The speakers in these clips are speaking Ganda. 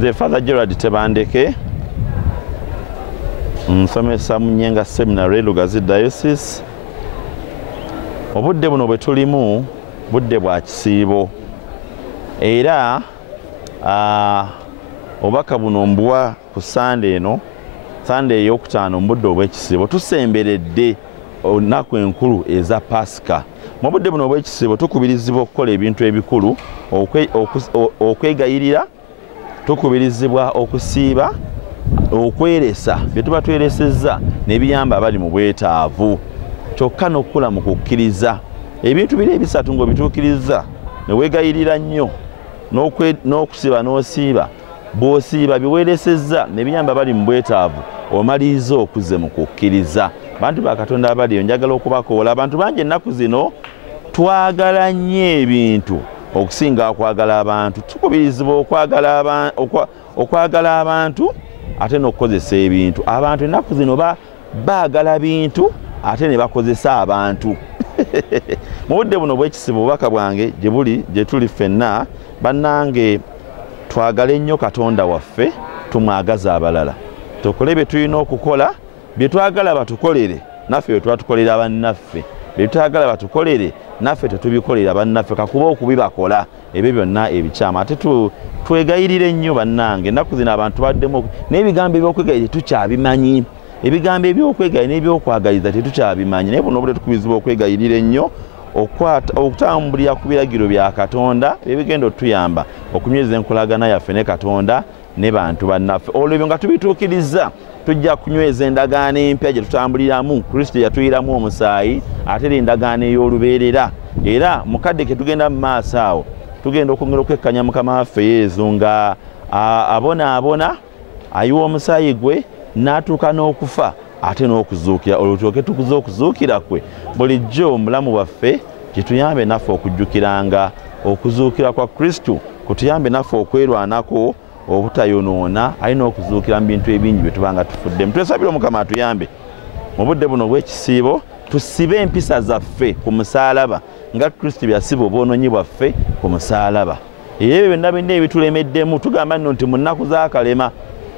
Nze Father Gerald Tebandeke nsomesa mu Nyenga Seminary Lugazi Diocese. Obudde buno bwe tulimu budde bwa kisiibo era obaka buno mbuwa ku Sunday eno, Sunday ey'okutaano mu budde obw'ekisiibo tusemberedde olunaku enkulu eza Pasika. Mu budde buno obw'ekisiibo tukubirizibwa okukola ebintu ebikulu, okwegayirira, tukubirizibwa okusiiba, okweresa bye tuba tweresezza n'ebiyamba abali mu bwetaavu, kyokka n'okukula mu kukkiriza. Ebintu biri ebisatu ng'obituukiriza ne weegayirira nnyo n'okusiiba n'osiiba, bw'osiiba biweeresezza ne biyamba abali mu bwetaavu, omaliriza okuze mu kukkiriza. Bantu ba Katonda abaliyo, njagala okubakoola. Abantu bangi ennaku zino twagala nnyo ebintu okusinga okwagala abantu. Tukubirizibwa okwagala abantu ate n'okukozesa ebintu. Abantu ennaku zino baagala bintu ate ne bakozesa abantu. Mu budde buno bw'ekisibo obubaka bwange gye tuli ffenna, bannange twagale nnyo Katonda waffe, tumwagaze abalala. Tukole bye tulina okukola, bye twagala batukolere, naffe bye twatukolera bannaffe. Bye twagala batukolere, naffe tetubikolera bannaffe kakuba okubibakola. Ebyo byonna ebikyama. Ate twegayirire nnyo bannange. Ennaku zino abantu baddemu n'ebigambo ebyokwegayirira tukyabimanyi. Ebigambo ebyokwegayirira n'ebyokwagaliza tetukyabimanyi. Naye buno obudde tukubizibwa okwegayirira ennyo, okutambulira ku biragiro bya Katonda ebigenda otuyamba okunyweza enkolagana yaffe ne Katonda ne bantu bannaffe. Olwo nga tubituukiriza tujja kunyweza endagaano empya gye tutambuliramu. Kristo yatuyiramu omusaayi ate endagaano ey'olubeerera. Era mukadde ke tugenda mu maaso awo tugenda okwongera okwekkanya Mukama waffe Yesu nga abona ayiwa omusaayi gwe n'atuuka n'okufa ate n'okuzuukira. Olwo tulyoke tukuze okuzuukira kwe bulijjo omulamu waffe, kituyambe naffe okujjukiranga okuzuukira kwa Kristo, kutuyambe naffe okwerwanako obutayonoona alina okuzuukira mu bintu ebingi bye tubanga tufuddemu. Twesabire Mukama atuyambe mu budde buno obw'ekisiibo tusibe empisa zaffe ku musaalaba nga Kristo byasiba obwonoonyi bwaffe ku musaalaba. Era ebyo byonna ebitulemeddemu tugamba nno nti mu nnaku z'akalema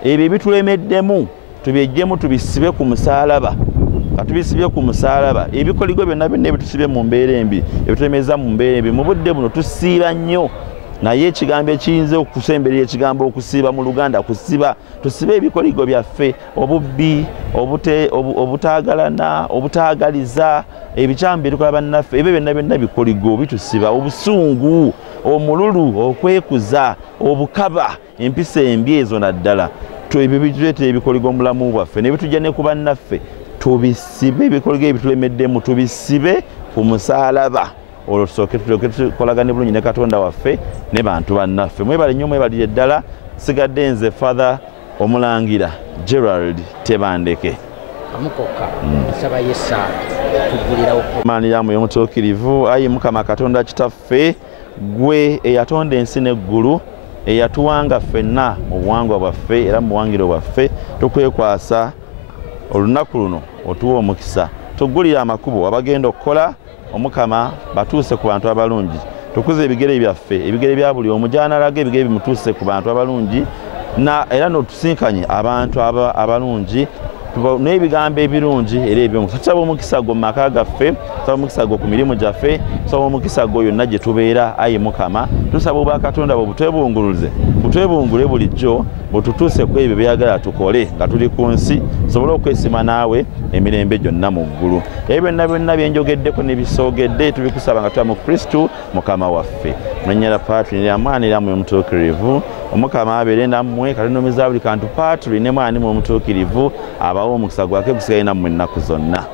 ebyo ebitulemeddemu tubyeggyemu tubisibe ku musaalaba. Nga tubisibye ku musaalaba, ebikoligo byonna ebitusibye mu mbeera embi, ebitulemeza mu mbeera embi, mu budde buno tusiiba nnyo. Naye ekigambo ekiyinza okusemberera ekigambo okusiiba mu Luganda kusiba, tusibe ebikoligo byaffe, obubbi, obutaagalana, obutaagaliza, ebikyamu bye tukola bannaffe, ebyo byonna bikoligo bitusiba. Obusungu, omululu, okwekuza, obukaba, empisa embi ezo naddala. Ebyo bituleetera ebikoligo mu bulamu bwaffe ne bitujja ne ku bannaffe. Tubisibe ebikoligo ebitulemeddemu, tubisibe ku musaalaba. Olwo tusooke tukolagane bulungi ne Katonda waffe ne bantu bannaffe. Mwebale nnyo, mwebalire ddala. Sigadde nze Father Omulangira Gerald Tebandeke. Amukoka nsaba Yesu tugulirawo maaniramu y'omutuukirivu. Ayi Mukama Katonda kitaffe, gwe eyatonda ensi n'eggulu, eyatuwanga ffenna mu buwangwa bwaffe era mu buwangiro bwaffe, tukwekwasa olunaku luno otuwa omukisa. Tuggulira amakubo abagenda okukola, Omukama batuuse ku bantu abalungi. Tukuze ebigere byaffe, ebigere bya buli omu gy'analaga ebigere bimutuuse ku bantu abalungi, era n'otusinkanye abantu abalungi n'ebigambo ebirungi era eby'omukisa. Tusaba omukisa gwo mu maka gaffe, tusaba omukisa gwo ku mirimu gyaffe, tusaba omukisa gwo yonna gye tubeera. Ayi Mukama, tusaba obwa Katonda bwe butwebungule bulijjo, bututuuse ku ebyo byagala tukole nga tuli ku nsi, tusobole okwesima naawe emirembe gyonna mu ggulu. Ebyo byonna byenjogeddeko ne bisoogedde tubikusaba nga tuba mu Kristo Mukama waffe. Mwennyera Patri ne Amaani era mu omutuukirivu. Omukama abeere nammwe, kalinomiza buli kantu Patri ne Maani mu omutuukirivu, abawo omukisa gwake gusigaye nammwe ennaku zonna.